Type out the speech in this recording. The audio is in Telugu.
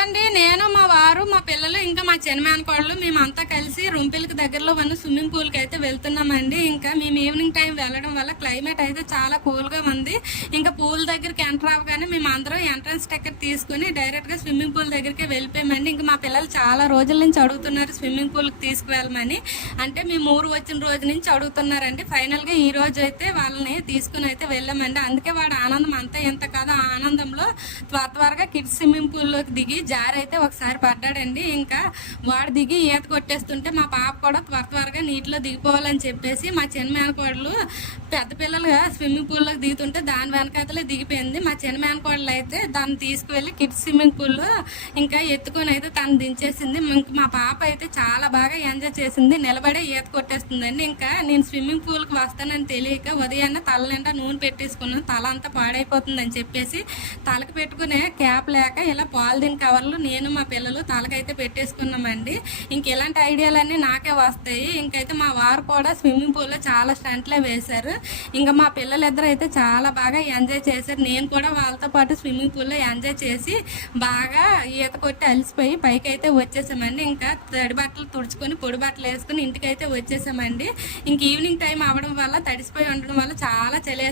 ఇగోండి నేను మా వారు మా పిల్లలు ఇంకా మా చిన్నమేనకోడలు మేమంతా కలిసి రుంపిల్కి దగ్గరలో ఉన్న స్విమ్మింగ్ పూల్కి అయితే వెళ్తున్నామండి. ఇంకా మేము ఈవినింగ్ టైం వెళ్ళడం వల్ల క్లైమేట్ అయితే చాలా కూల్గా ఉంది. ఇంకా పూల్ దగ్గరికి ఎంటర్ అవ్వగానే మేము అందరం ఎంట్రన్స్ టికెట్ తీసుకుని డైరెక్ట్గా స్విమ్మింగ్ పూల్ దగ్గరికి వెళ్ళిపోయామండి. ఇంకా మా పిల్లలు చాలా రోజుల నుంచి అడుగుతున్నారు స్విమ్మింగ్ పూల్కి తీసుకువెళ్ళమని. అంటే మేము ఊరు వచ్చిన రోజు నుంచి అడుగుతున్నారండి. ఫైనల్గా ఈ రోజు అయితే వాళ్ళని తీసుకుని అయితే వెళ్ళామండి. అందుకే వాడు ఆనందం అంతా ఎంత కాదు. ఆ ఆనందంలో త్వరగా కిడ్స్ స్విమ్మింగ్ పూల్లోకి దిగి జారైతే ఒకసారి పడ్డాడండి. ఇంకా వాడు దిగి ఈత కొట్టేస్తుంటే మా పాప కూడా త్వరగా నీటిలో దిగిపోవాలని చెప్పేసి మా చిన్న మేనకోడలు పెద్ద పిల్లలుగా స్విమ్మింగ్ పూల్లోకి దిగుతుంటే దాని వెనకాతలే దిగిపోయింది. మా చిన్న మేనకోడలు అయితే దాన్ని తీసుకువెళ్ళి కిడ్స్ స్విమ్మింగ్ పూల్లో ఇంకా ఎత్తుకొని అయితే తను దించేసింది. ఇంక మా పాప అయితే చాలా బాగా ఎంజాయ్ చేసింది. నిలబడే ఈత కొట్టేస్తుందండి. ఇంకా నేను స్విమ్మింగ్ పూల్కి వస్తానని తెలియక ఉదయాన్నే తల నిండా నూనె పెట్టేసుకున్నాను. తల అంతా పాడైపోతుందని చెప్పేసి తలకు పెట్టుకునే క్యాప్ లేక ఇలా పాలిథిన్ కవర్లు నేను మా పిల్లలు తలకైతే పెట్టేసుకున్నామండి. ఇంక ఇలాంటి ఐడియాలన్నీ నాకే వస్తాయి. ఇంకైతే మా వారు కూడా స్విమ్మింగ్ పూల్లో చాలా స్టంట్లే వేశారు. ఇంకా మా పిల్లలిద్దరు అయితే చాలా బాగా ఎంజాయ్ చేశారు. నేను కూడా వాళ్ళతో పాటు స్విమ్మింగ్ పూల్లో ఎంజాయ్ చేసి బాగా ఈత కొట్టి అలసిపోయి పైకి అయితే వచ్చేసామండి. ఇంకా తడి బట్టలు తుడుచుకొని పొడి బట్టలు వేసుకుని ఇంటికైతే వచ్చేసామండి. ఇంక ఈవినింగ్ టైం అవ్వడం వల్ల తడిసిపోయి ఉండడం వల్ల చాలా చలి